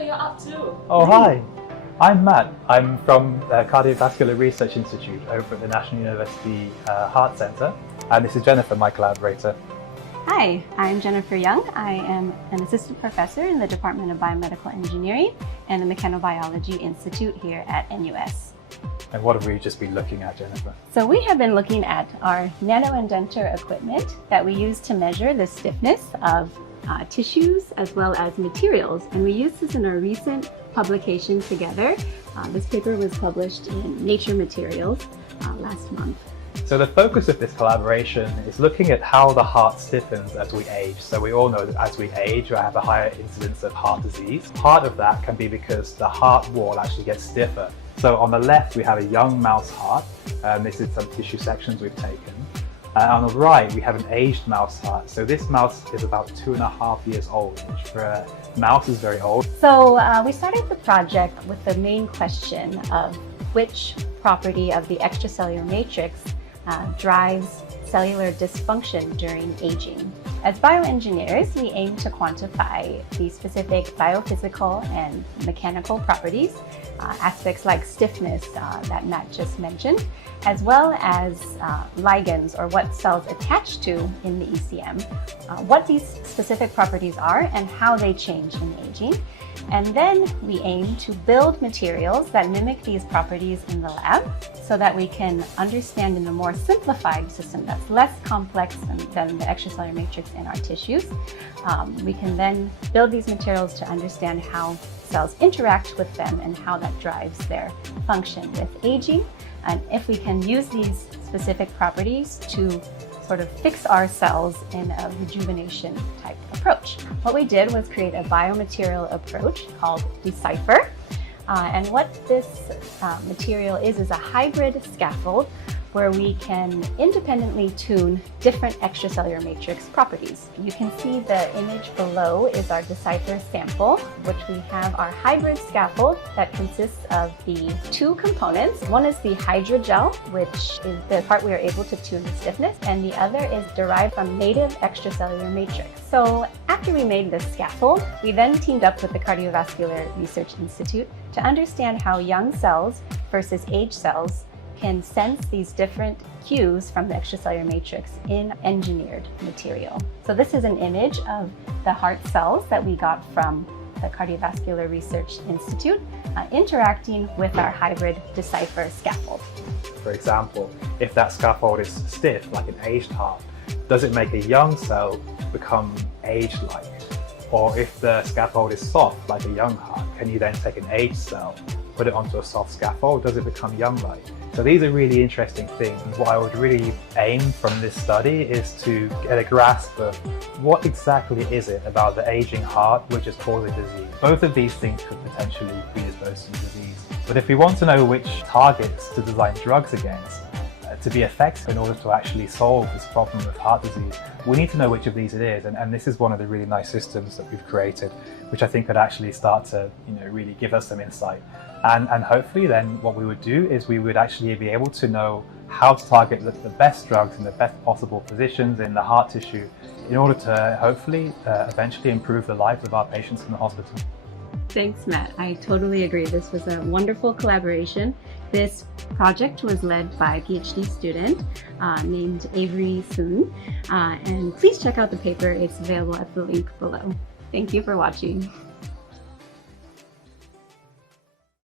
what you're up to. Oh, hi. I'm Matt. I'm from the Cardiovascular Research Institute over at the National University Heart Centre. And this is Jennifer, my collaborator. Hi, I'm Jennifer Young. I am an assistant professor in the Department of Biomedical Engineering and the Mechanobiology Institute here at NUS. And what have we just been looking at, Jennifer? So we have been looking at our nanoindenture equipment that we use to measure the stiffness of tissues as well as materials. And we used this in our recent publication together. This paper was published in Nature Materials last month. So the focus of this collaboration is looking at how the heart stiffens as we age. So we all know that as we age, we have a higher incidence of heart disease. Part of that can be because the heart wall actually gets stiffer. So on the left, we have a young mouse heart. This is some tissue sections we've taken. On the right, we have an aged mouse heart. So this mouse is about 2.5 years old, which for a mouse is very old. So we started the project with the main question of which property of the extracellular matrix drives cellular dysfunction during aging. As bioengineers, we aim to quantify the specific biophysical and mechanical properties, aspects like stiffness that Matt just mentioned, as well as ligands, or what cells attach to in the ECM, what these specific properties are and how they change in aging. And then we aim to build materials that mimic these properties in the lab so that we can understand in a more simplified system that's less complex than the extracellular matrix in our tissues. We can then build these materials to understand how cells interact with them and how that drives their function with aging. And if we can use these specific properties to sort of fix our cells in a rejuvenation type approach. What we did was create a biomaterial approach called DECIPHER. And what this material is a hybrid scaffold where we can independently tune different extracellular matrix properties. You can see the image below is our DECIPHER sample, which we have our hybrid scaffold that consists of the two components. One is the hydrogel, which is the part we are able to tune the stiffness, and the other is derived from native extracellular matrix. So after we made this scaffold, we then teamed up with the Cardiovascular Research Institute to understand how young cells versus aged cells can sense these different cues from the extracellular matrix in engineered material. So this is an image of the heart cells that we got from the Cardiovascular Research Institute interacting with our hybrid DECIPHER scaffold. For example, if that scaffold is stiff, like an aged heart, does it make a young cell become aged-like? Or if the scaffold is soft, like a young heart, can you then take an aged cell, put it onto a soft scaffold? Does it become young-like? So these are really interesting things. What I would really aim from this study is to get a grasp of what exactly is it about the aging heart which is causing disease. Both of these things could potentially predispose to disease. But if we want to know which targets to design drugs against, to be effective in order to actually solve this problem of heart disease, we need to know which of these it is. And this is one of the really nice systems that we've created, which I think could actually start to really give us some insight. And hopefully then what we would do is we would actually be able to know how to target the best drugs in the best possible positions in the heart tissue in order to hopefully eventually improve the lives of our patients in the hospital. Thanks, Matt. I totally agree. This was a wonderful collaboration. This project was led by a PhD student named 𝐜𝐴𝑣ry and please check out the paper. It's available at the link below. Thank you for watching.